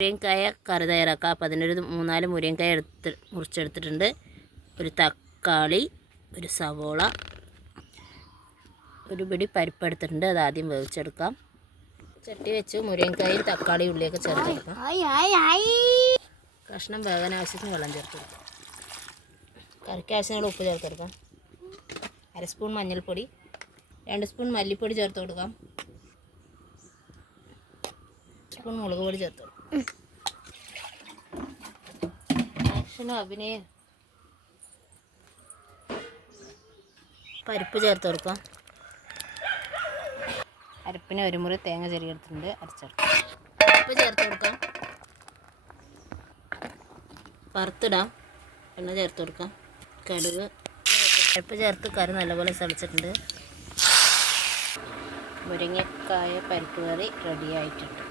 മുരിങ്ങക്കായ കറി തയ്യാറാക്കാം. അപ്പോൾ അതിനൊരു 3-4 മുരിങ്ങക്കായ മുറിച്ചെടുത്തിട്ടുണ്ട്. ഒരു തക്കാളി, ഒരു സവോള, ഒരു പിടി പരിപ്പ് എടുത്തിട്ടുണ്ട്. അത് ആദ്യം വേവിച്ചെടുക്കാം. ചട്ടി വെച്ച് മുരിങ്ങക്കായും തക്കാളി ഉള്ളിയൊക്കെ ചേർത്തെടുക്കാം. കഷ്ണം വേകാൻ ആവശ്യത്തിന് വെള്ളം ചേർത്ത് കൊടുക്കാം. കറിക്ക് ആവശ്യമുള്ള ഉപ്പ് ചേർത്തെടുക്കാം. 1 സ്പൂൺ മഞ്ഞൾപ്പൊടി, 2 സ്പൂൺ മല്ലിപ്പൊടി ചേർത്ത് കൊടുക്കാം. 1 സ്പൂൺ മുളക് പൊടി ചേർത്ത് കൊടുക്കാം. പരിപ്പ് ചേർത്ത് കൊടുക്കാം. അരപ്പിന് 1 മുറി തേങ്ങ ചെറിയെടുത്തിട്ടുണ്ട്, അരച്ചെടുക്കാം. പരിപ്പ് ചേർത്ത് കൊടുക്കാം. വറുത്തിടാം. എണ്ണ ചേർത്ത് കൊടുക്കാം. കടുക്, പരിപ്പ് ചേർത്ത് കറി നല്ലപോലെ സളിച്ചിട്ടുണ്ട്. മുരിങ്ങക്കായ പരിപ്പ് കറി റെഡി ആയിട്ടുണ്ട്.